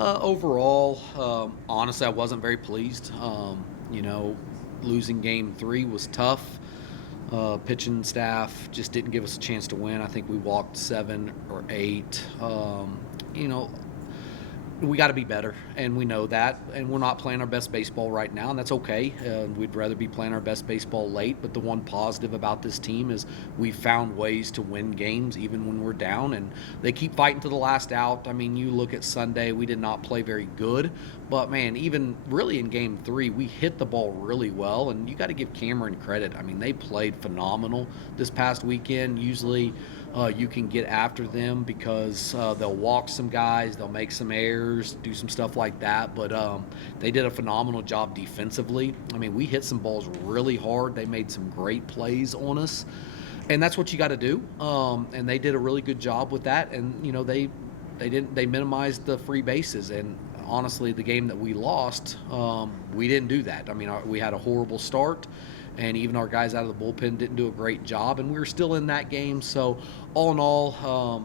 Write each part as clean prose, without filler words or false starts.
Overall, honestly, I wasn't very pleased. Losing game three was tough. Pitching staff just didn't give us a chance to win. I think we walked 7 or 8. You know, we got to be better, and we know that, and we're not playing our best baseball right now, and that's okay. We'd rather be playing our best baseball late, but the one positive about this team is we've found ways to win games even when we're down, and they keep fighting to the last out. I mean, you look at Sunday, we did not play very good, but man, even really in game three, we hit the ball really well, and you got to give Cameron credit. I mean, they played phenomenal this past weekend. Usually you can get after them because they'll walk some guys, they'll make some errors, do some stuff like that. But they did a phenomenal job defensively. I mean, we hit some balls really hard. They made some great plays on us, and that's what you got to do. And they did a really good job with that. And they minimized the free bases. And honestly, the game that we lost, we didn't do that. I mean, we had a horrible start, and even our guys out of the bullpen didn't do a great job, and we were still in that game. So all in all,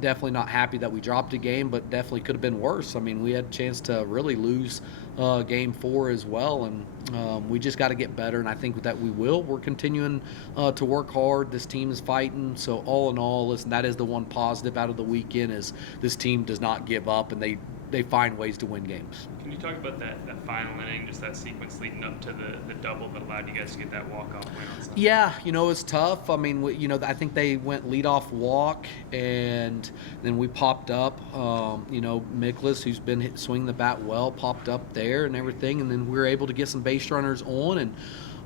definitely not happy that we dropped a game, but definitely could have been worse. I mean, we had a chance to really lose game four as well, and we just got to get better, and I think that we will. We're continuing to work hard. This team is fighting. So all in all, listen, that is the one positive out of the weekend is this team does not give up, and they find ways to win games. Can you talk about that final inning, just that sequence leading up to the double that allowed you guys to get that walk-off win on Sunday? Yeah, it's tough. I mean, I think they went leadoff walk, and then we popped up. Miklas, who's been swinging the bat well, popped up there and everything, and then we were able to get some base runners on, and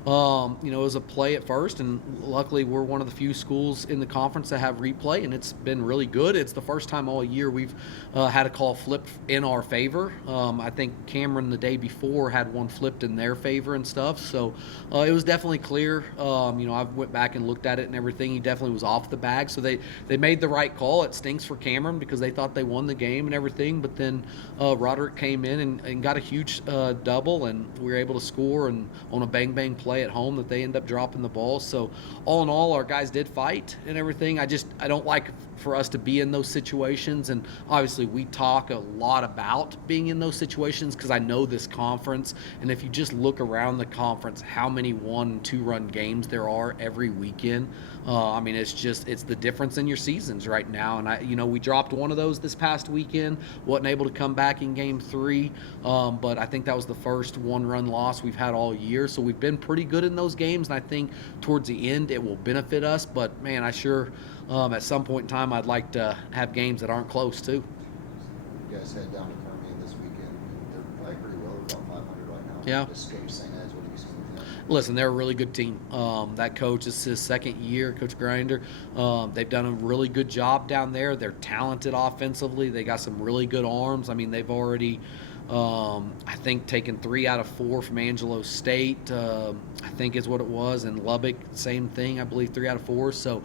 it was a play at first, and luckily we're one of the few schools in the conference that have replay, and it's been really good. It's the first time all year we've had a call flipped in our favor. I think Cameron the day before had one flipped in their favor and stuff, so it was definitely clear. I went back and looked at it and everything. He definitely was off the bag, so they made the right call. It stinks for Cameron because they thought they won the game and everything, but then Roderick came in and got a huge double, and we were able to score and on a bang play at home that they end up dropping the ball. So all in all, our guys did fight and everything. I don't like for us to be in those situations, and obviously we talk a lot about being in those situations because I know this conference, and if you just look around the conference how many 1 and 2 run games there are every weekend. It's the difference in your seasons right now, and we dropped one of those this past weekend, wasn't able to come back in game 3, but I think that was the first 1-run loss we've had all year, so we've been pretty good in those games, and I think towards the end it will benefit us. But man, I sure at some point in time I'd like to have games that aren't close too. You guys head down to Permian this weekend. They're playing pretty well. They're about 500 right now. Yeah. Escape St. Ed's. What do you see with them? Listen, they're a really good team. That coach, is his second year, Coach Grinder. They've done a really good job down there. They're talented offensively. They got some really good arms. I mean, they've already, I think, taken 3 out of 4 from Angelo State, I think is what it was. And Lubbock, same thing, I believe, 3 out of 4. So,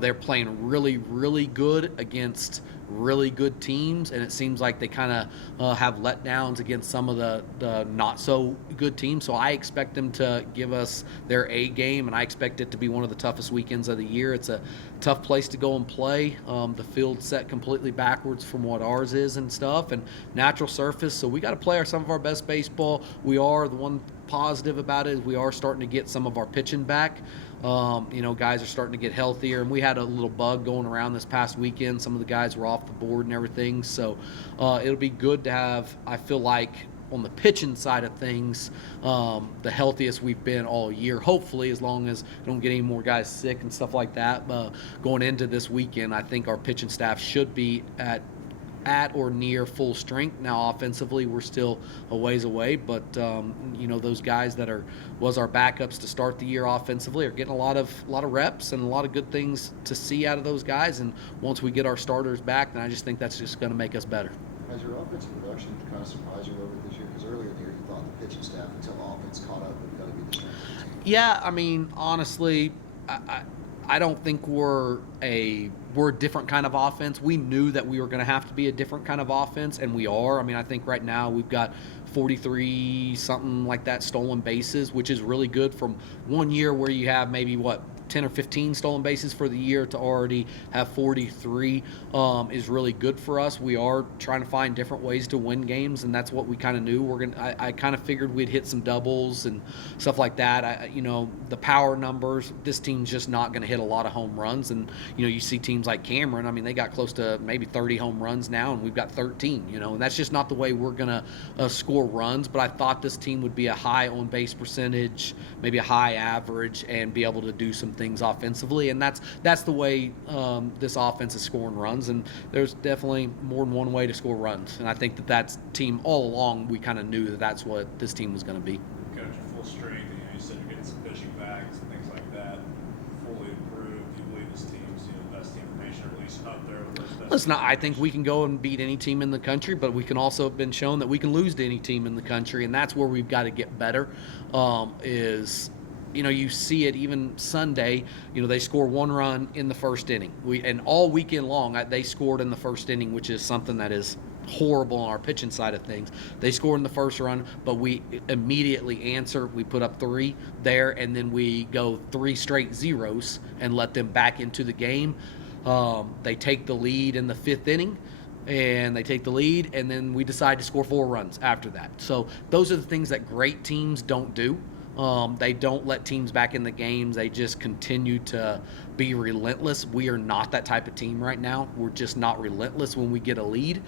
they're playing really, really good against really good teams, and it seems like they kind of have letdowns against some of the not so good teams. So I expect them to give us their A game, and I expect it to be one of the toughest weekends of the year. It's a tough place to go and play. The field's set completely backwards from what ours is and stuff, and natural surface. So we got to play some of our best baseball. We are the one positive about it is we are starting to get some of our pitching back. Guys are starting to get healthier, and we had a little bug going around this past weekend. Some of the guys were off the board and everything, so it'll be good to have, I feel like, on the pitching side of things, the healthiest we've been all year, hopefully, as long as we don't get any more guys sick and stuff like that. Going into this weekend, I think our pitching staff should be at or near full strength. Now offensively we're still a ways away, but those guys that was our backups to start the year offensively are getting a lot of reps and a lot of good things to see out of those guys, and once we get our starters back, then I just think that's just going to make us better. Has your offensive production kind of surprised you a little bit this year? Because earlier in the year you thought the pitching staff until the offense caught up would kind of be the strength of the team. Yeah, I mean, honestly, I don't think we're a different kind of offense. We knew that we were going to have to be a different kind of offense, and we are. I mean, I think right now we've got 43 something like that stolen bases, which is really good from one year where you have maybe 10 or 15 stolen bases for the year to already have 43 is really good for us. We are trying to find different ways to win games, and that's what we kind of knew. I kind of figured we'd hit some doubles and stuff like that. The power numbers, this team's just not going to hit a lot of home runs. And, you see teams like Cameron, I mean, they got close to maybe 30 home runs now, and we've got 13, and that's just not the way we're going to score runs. But I thought this team would be a high on base percentage, maybe a high average, and be able to do some things offensively. And that's the way this offense is scoring runs. And there's definitely more than one way to score runs. And I think that's team all along. We kind of knew that that's what this team was going to be. Coach, at full strength, you said you're getting some pitching backs and things like that. Fully improved. Do you believe this team's the best team in the nation, or at least up there with those best? Listen, I think we can go and beat any team in the country, but we can also have been shown that we can lose to any team in the country, and that's where we've got to get better. You see it even Sunday. They score one run in the first inning. And all weekend long they scored in the first inning, which is something that is horrible on our pitching side of things. They scored in the first run, but we immediately answer. We put up 3 there, and then we go 3 straight zeros and let them back into the game. They take the lead in the 5th inning, and they take the lead, and then we decide to score 4 runs after that. So those are the things that great teams don't do. They don't let teams back in the games. They just continue to be relentless. We are not that type of team right now. We're just not relentless when we get a lead.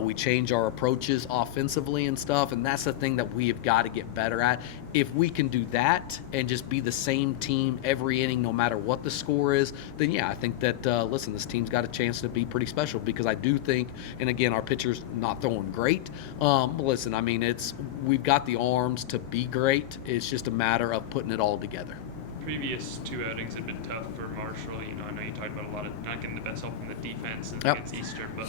We change our approaches offensively and stuff, and that's the thing that we have got to get better at. If we can do that and just be the same team every inning, no matter what the score is, then yeah, I think that, this team's got a chance to be pretty special, because I do think, and again, our pitcher's not throwing great. We've got the arms to be great. It's just a matter of putting it all together. Previous 2 outings have been tough for Marshall. I know you talked about a lot of not getting the best help from the defense against Eastern, but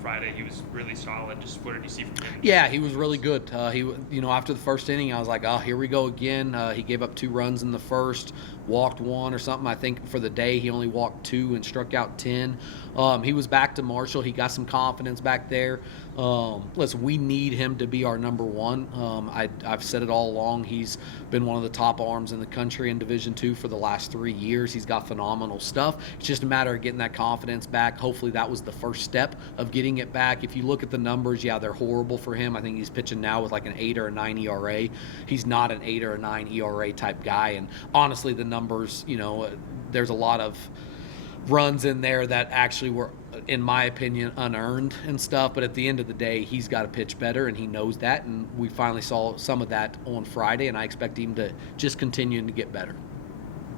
Friday he was really solid. Just what did you see from him? Yeah, he was really good. After the first inning, I was like, oh, here we go again. He gave up 2 runs in the first, walked 1 or something. I think for the day he only walked 2 and struck out 10. He was back to Marshall. He got some confidence back there. We need him to be our number 1. I've said it all along. He's been one of the top arms in the country in Division II for the last 3 years. He's got phenomenal stuff. It's just a matter of getting that confidence back. Hopefully that was the first step of getting it back. If you look at the numbers, yeah, they're horrible for him. I think he's pitching now with like an 8 or a 9 ERA. He's not an 8 or a 9 ERA type guy. And honestly, the numbers, there's a lot of runs in there that actually were, in my opinion, unearned and stuff. But at the end of the day, he's got to pitch better, and he knows that. And we finally saw some of that on Friday, and I expect him to just continue to get better.